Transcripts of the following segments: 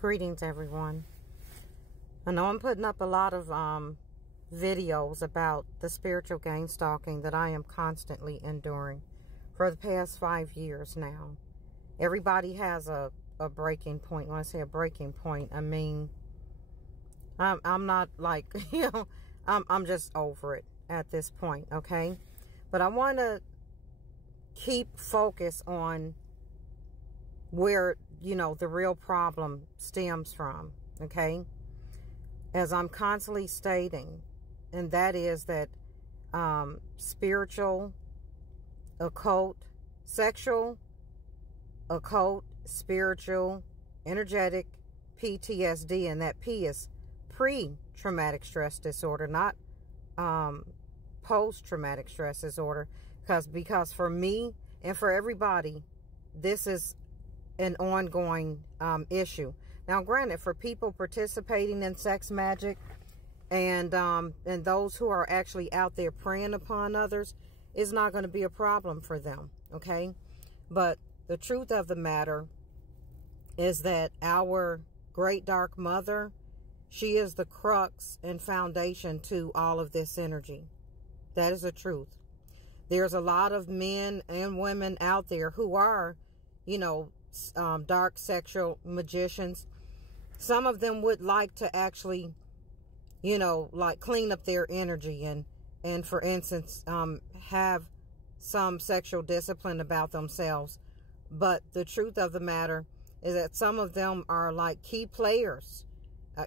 Greetings, everyone. I know I'm putting up a lot of videos about the spiritual game stalking that I am constantly enduring for the past 5 years now. Everybody has a breaking point. When I say a breaking point, I mean, I'm not like, I'm just over it at this point, okay? But I want to keep focus on where, the real problem stems from, okay? As I'm constantly stating, and that is that spiritual, occult, sexual, occult, spiritual, energetic, PTSD, and that P is pre-traumatic stress disorder, not post-traumatic stress disorder, because for me and for everybody, this is an ongoing issue. Now, granted, for people participating in sex magic and those who are actually out there preying upon others, it's not going to be a problem for them, okay? But the truth of the matter is that our great dark mother, she is the crux and foundation to all of this energy. That is the truth. There's a lot of men and women out there who are, dark sexual magicians. Some of them would like to actually, like clean up their energy and for instance, have some sexual discipline about themselves. But the truth of the matter is that some of them are like key players,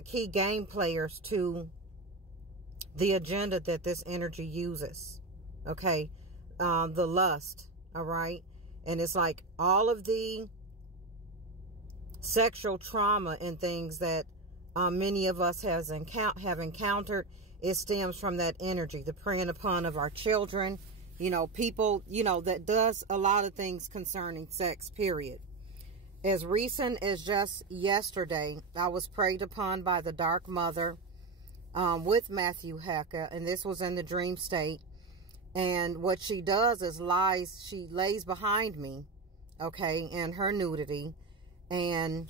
key game players to the agenda that this energy uses. Okay. The lust. All right. And it's like all of the sexual trauma and things that many of us have encountered, it stems from that energy, the preying upon of our children, people, that does a lot of things concerning sex, period. As recent as just yesterday, I was preyed upon by the Dark Mother with Matthew Hecka, and this was in the dream state. And what she does is she lays behind me, okay, in her nudity, and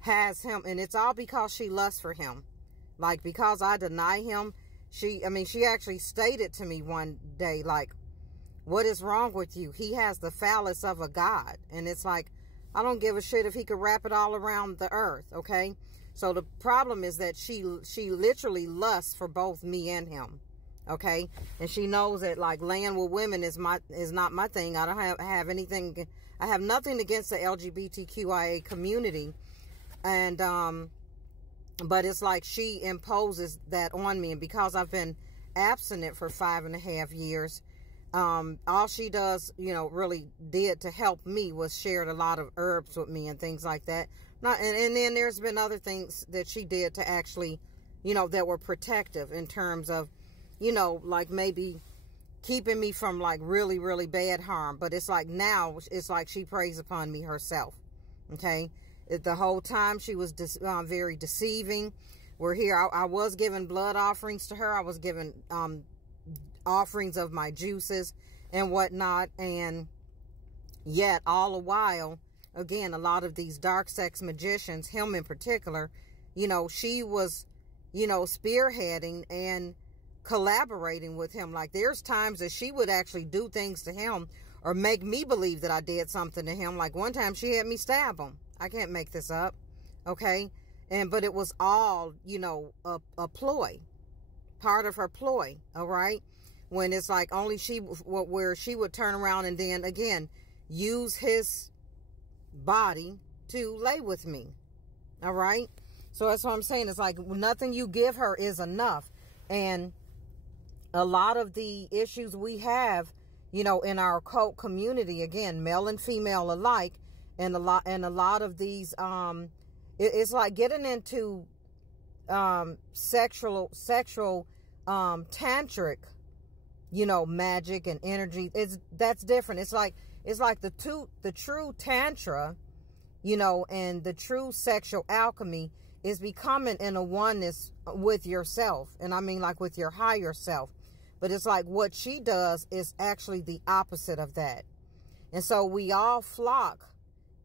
has him, and it's all because she lusts for him. Like, because I deny him, she actually stated to me one day, like, what is wrong with you? He has the phallus of a god. And it's like, I don't give a shit if he could wrap it all around the earth, okay? So the problem is that she literally lusts for both me and him, okay? And she knows that, like, laying with women is not my thing. I don't have anything. I have nothing against the LGBTQIA community, and but it's like she imposes that on me, and because I've been abstinent for 5.5 years, all she does, really did to help me was shared a lot of herbs with me and things like that. And then there's been other things that she did to actually, that were protective in terms of, like maybe keeping me from like really, really bad harm. But it's like now it's like she preys upon me herself. Okay. The whole time she was very deceiving. We're here. I was giving blood offerings to her. I was giving offerings of my juices and whatnot. And yet all the while, again, a lot of these dark sex magicians, him in particular, she was, spearheading and collaborating with him. Like, there's times that she would actually do things to him or make me believe that I did something to him. Like one time she had me stab him. I can't make this up. Okay. But it was all, a ploy, part of her ploy. All right. When it's like only where she would turn around and then again, use his body to lay with me. All right. So that's what I'm saying. It's like nothing you give her is enough. And a lot of the issues we have, in our occult community, again, male and female alike, and a lot of these, it's like getting into sexual tantric, magic and energy. That's different. It's like the true tantra, and the true sexual alchemy is becoming in a oneness with yourself. And I mean like with your higher self. But it's like what she does is actually the opposite of that. And so we all flock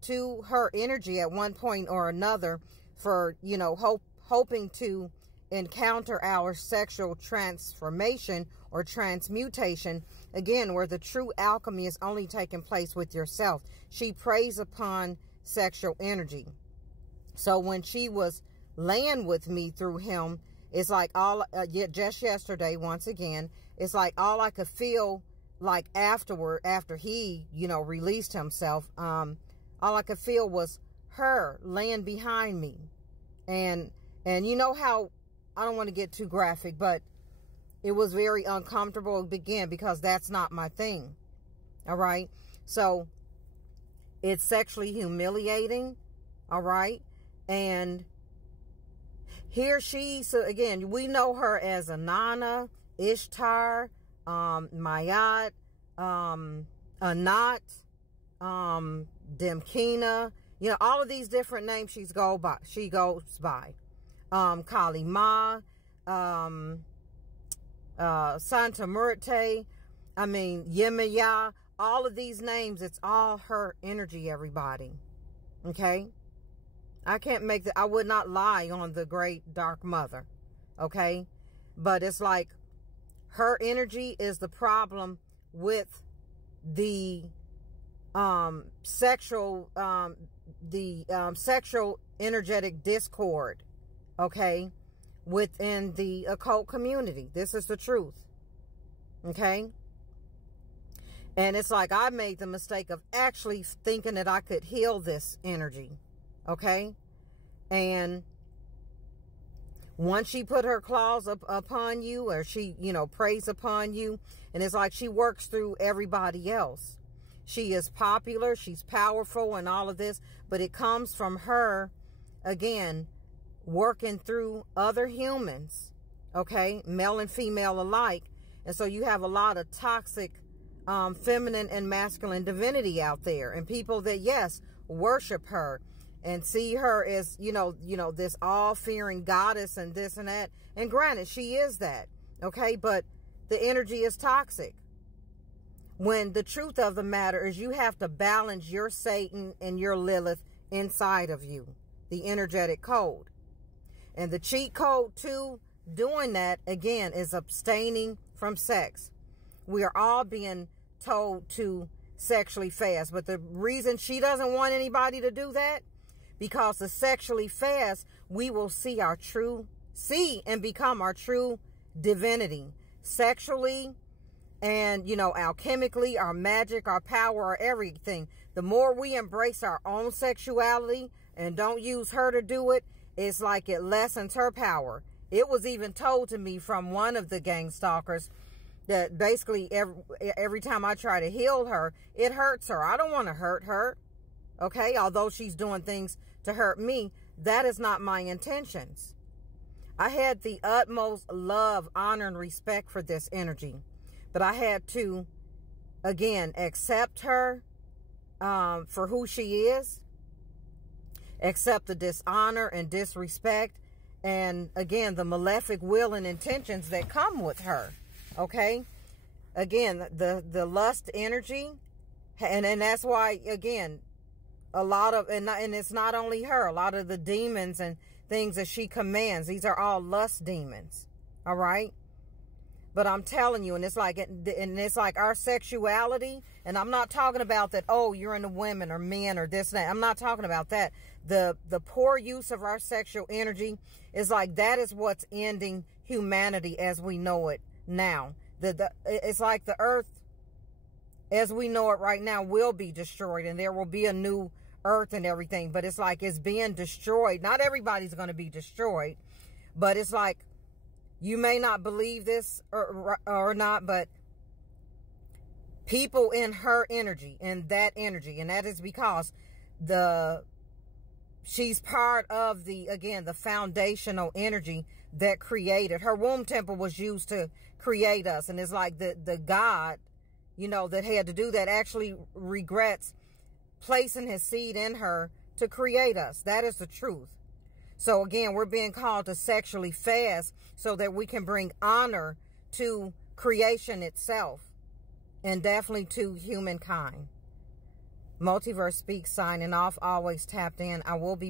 to her energy at one point or another for, you know, hoping to encounter our sexual transformation or transmutation, again, where the true alchemy is only taking place with yourself. She preys upon sexual energy. So when she was laying with me through him, it's like just yesterday, once again, it's like all I could feel like after he, you know, released himself, all I could feel was her laying behind me. And you know how, I don't want to get too graphic, but it was very uncomfortable again, because that's not my thing. All right. So it's sexually humiliating. All right. And here so again, we know her as Anana, Ishtar, Mayat, Anat, Demkina, you know, all of these different names she goes by. Kali Ma, Santa Murte, I mean, Yemaya, all of these names, it's all her energy, everybody. Okay? I would not lie on the great dark mother. Okay? But it's like her energy is the problem with the sexual energetic discord, okay, within the occult community. This is the truth. Okay? And it's like I made the mistake of actually thinking that I could heal this energy. Okay? And once she put her claws upon you, or she, you know, preys upon you, and it's like she works through everybody else. She is popular, she's powerful and all of this, but it comes from her, again, working through other humans, okay, male and female alike. And so you have a lot of toxic feminine and masculine divinity out there, and people that, yes, worship her and see her as, you know, this all-fearing goddess and this and that. And granted, she is that, okay, but the energy is toxic. When the truth of the matter is you have to balance your Satan and your Lilith inside of you, the energetic code. And the cheat code to doing that, again, is abstaining from sex. We are all being told to sexually fast. But the reason she doesn't want anybody to do that, because to sexually fast, we will see and become our true divinity. Sexually and, you know, alchemically, our magic, our power, our everything. The more we embrace our own sexuality and don't use her to do it, it's like it lessens her power. It was even told to me from one of the gang stalkers that basically every time I try to heal her, it hurts her. I don't want to hurt her, okay? Although she's doing things to hurt me, that is not my intentions. I had the utmost love, honor, and respect for this energy. But I had to, again, accept her for who she is. Accept the dishonor and disrespect. And, again, the malefic will and intentions that come with her. Okay? Again, the lust energy. And that's why, again, a lot of, and it's not only her, a lot of the demons and things that she commands, these are all lust demons. All right? But I'm telling you, and it's like our sexuality, and I'm not talking about that, oh, you're into women or men or this and that. I'm not talking about that. The poor use of our sexual energy is like, that is what's ending humanity as we know it now. It's like the earth as we know it right now will be destroyed, and there will be a new earth and everything. But it's like it's being destroyed. Not everybody's going to be destroyed, but it's like, you may not believe this or not, but people in her energy, and that is because she's part of the foundational energy that created. Her womb temple was used to create us, and it's like the God, you know, that had to do that actually regrets placing his seed in her to create us. That is the truth. So again, we're being called to sexually fast so that we can bring honor to creation itself, and definitely to humankind. Multiverse Speaks signing off. Always tapped in. I will be